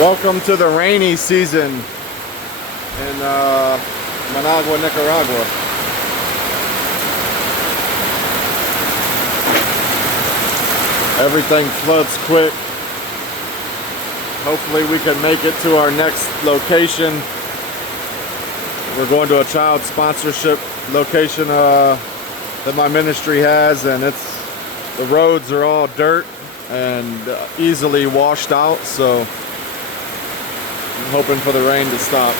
Welcome to the rainy season in Managua, Nicaragua. Everything floods quick. Hopefully we can make it to our next location. We're going to a child sponsorship location that my ministry has, and the roads are all dirt and easily washed out, so I'm hoping for the rain to stop.